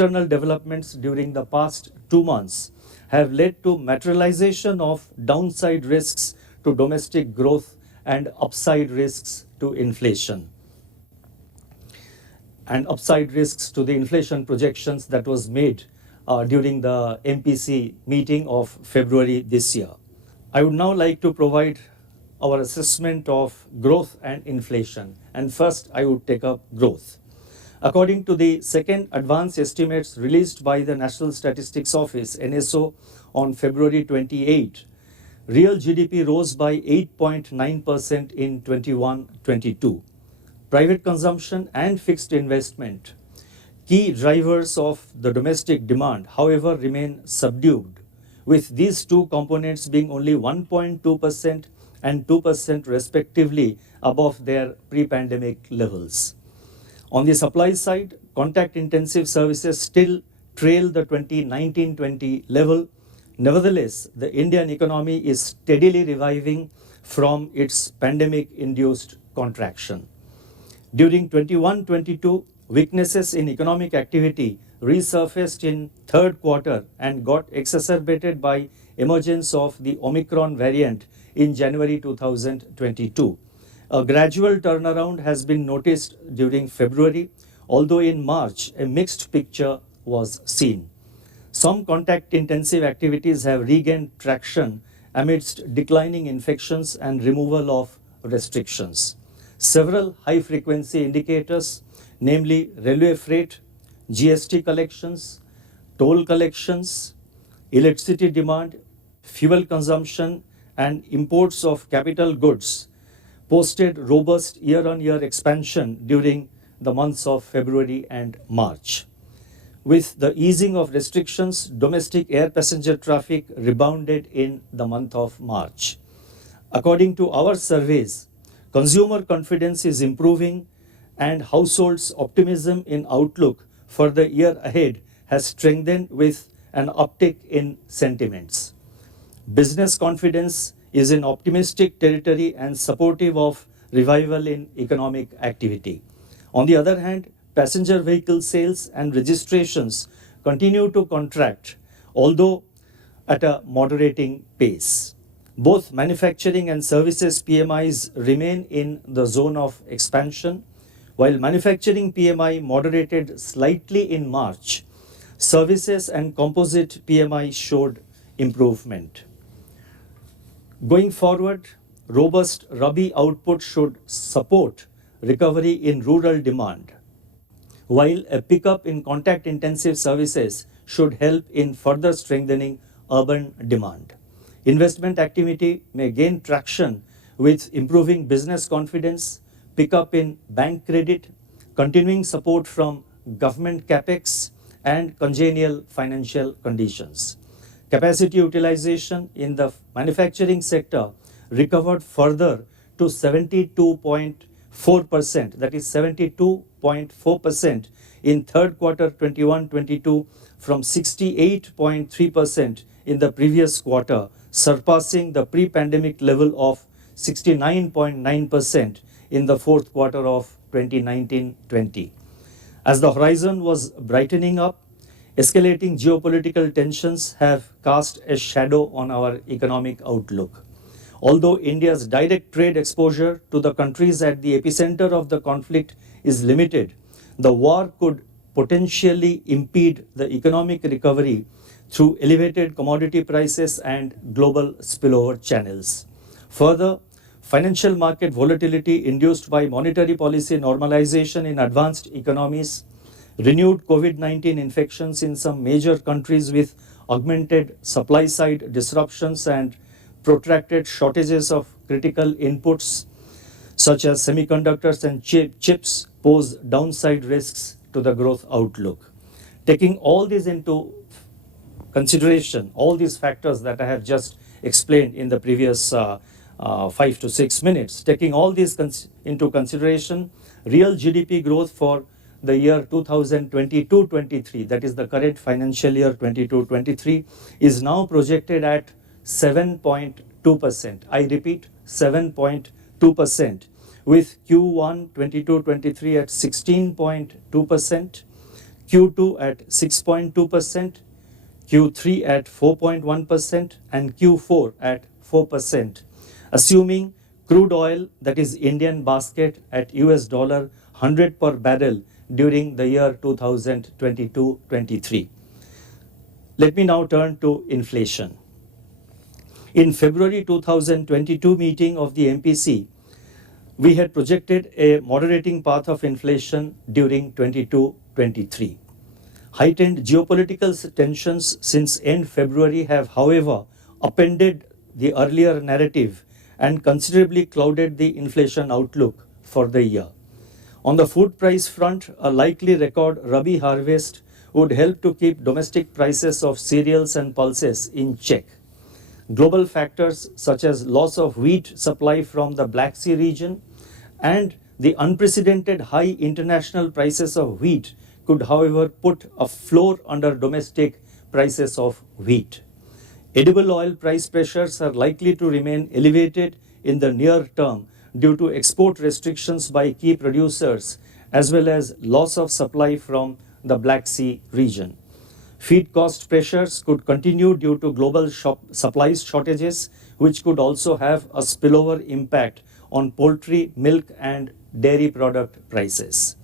external developments during the past 2 months have led to materialization of downside risks to domestic growth and upside risks to inflation. And upside risks to the inflation projections that was made during the MPC meeting of February this year. I would now like to provide our assessment of growth and inflation. And first, I would take up growth. According to the second advance estimates released by the National Statistics Office, NSO, on February 28, real GDP rose by 8.9% in 21-22. Private consumption and fixed investment, key drivers of the domestic demand, however, remain subdued, with these two components being only 1.2% and 2% respectively above their pre-pandemic levels. On the supply side, contact-intensive services still trail the 2019-20 level. Nevertheless, the Indian economy is steadily reviving from its pandemic-induced contraction. During 21-22, weaknesses in economic activity resurfaced in third quarter and got exacerbated by emergence of the Omicron variant in January 2022. A gradual turnaround has been noticed during February, although in March a mixed picture was seen. Some contact-intensive activities have regained traction amidst declining infections and removal of restrictions. Several high-frequency indicators, namely railway freight, GST collections, toll collections, electricity demand, fuel consumption, and imports of capital goods, posted robust year-on-year expansion during the months of February and March. With the easing of restrictions, domestic air passenger traffic rebounded in the month of March. According to our surveys, consumer confidence is improving and households' optimism in outlook for the year ahead has strengthened with an uptick in sentiments. Business confidence is in optimistic territory and supportive of revival in economic activity. On the other hand, passenger vehicle sales and registrations continue to contract, although at a moderating pace. Both manufacturing and services PMIs remain in the zone of expansion. While manufacturing PMI moderated slightly in March, services and composite PMI showed improvement. Going forward, robust Rabi output should support recovery in rural demand, while a pickup in contact-intensive services should help in further strengthening urban demand. Investment activity may gain traction with improving business confidence, pickup in bank credit, continuing support from government capex, and congenial financial conditions. Capacity utilization in the manufacturing sector recovered further to 72.4%, that is 72.4% in third quarter 21-22 from 68.3% in the previous quarter, surpassing the pre-pandemic level of 69.9% in the fourth quarter of 2019-20. As the horizon was brightening up, escalating geopolitical tensions have cast a shadow on our economic outlook. Although India's direct trade exposure to the countries at the epicenter of the conflict is limited, the war could potentially impede the economic recovery through elevated commodity prices and global spillover channels. Further, financial market volatility induced by monetary policy normalization in advanced economies, renewed COVID-19 infections in some major countries with augmented supply-side disruptions and protracted shortages of critical inputs such as semiconductors and chips pose downside risks to the growth outlook. Taking all these into consideration, all these factors that I have just explained in the previous 5 to 6 minutes, taking all these into consideration, real GDP growth for the year 2022-23, that is the current financial year 22-23, is now projected at 7.2%. I repeat, 7.2%, with Q1 22-23 at 16.2%, Q2 at 6.2%, Q3 at 4.1%, and Q4 at 4%, assuming crude oil, that is Indian basket, at US dollar 100 per barrel during the year 2022-23. Let me now turn to inflation. In February 2022 meeting of the MPC, we had projected a moderating path of inflation during 22-23. Heightened geopolitical tensions since end February have, however, upended the earlier narrative and considerably clouded the inflation outlook for the year. On the food price front, a likely record Rabi harvest would help to keep domestic prices of cereals and pulses in check. Global factors such as loss of wheat supply from the Black Sea region and the unprecedented high international prices of wheat could, however, put a floor under domestic prices of wheat. Edible oil price pressures are likely to remain elevated in the near term due to export restrictions by key producers as well as loss of supply from the Black Sea region. Feed cost pressures could continue due to global supply shortages, which could also have a spillover impact on poultry, milk, and dairy product prices.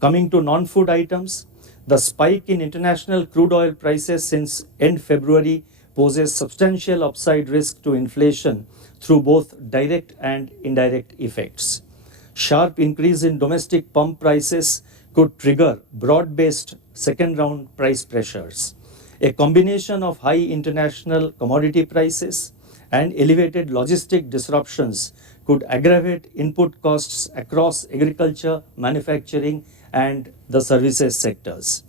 Coming to non-food items, the spike in international crude oil prices since end February poses substantial upside risk to inflation through both direct and indirect effects. Sharp increase in domestic pump prices could trigger broad-based second-round price pressures. A combination of high international commodity prices and elevated logistic disruptions could aggravate input costs across agriculture, manufacturing, and the services sectors.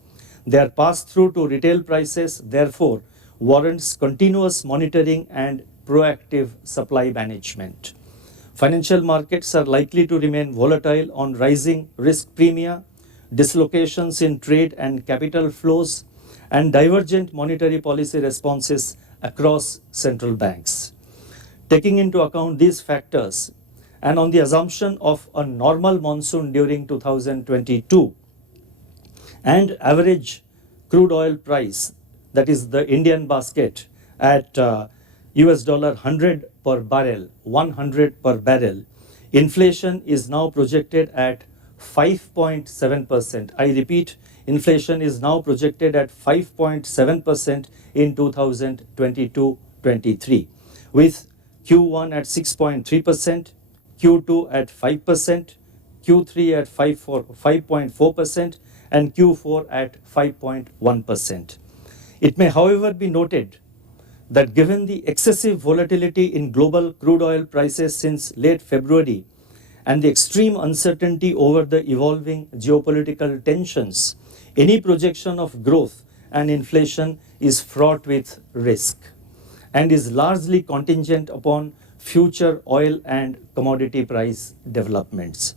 Their pass-through to retail prices, therefore, warrants continuous monitoring and proactive supply management. Financial markets are likely to remain volatile on rising risk premia, dislocations in trade and capital flows, and divergent monetary policy responses across central banks. Taking into account these factors, and on the assumption of a normal monsoon during 2022 and average crude oil price, that is the Indian basket, at US dollar 100 per barrel, 100 per barrel, inflation is now projected at 5.7%. I repeat, inflation is now projected at 5.7% in 2022-23, with Q1 at 6.3%, Q2 at 5%, Q3 at 5.4%, and Q4 at 5.1%. It may, however, be noted that given the excessive volatility in global crude oil prices since late February and the extreme uncertainty over the evolving geopolitical tensions, any projection of growth and inflation is fraught with risk and is largely contingent upon future oil and commodity price developments.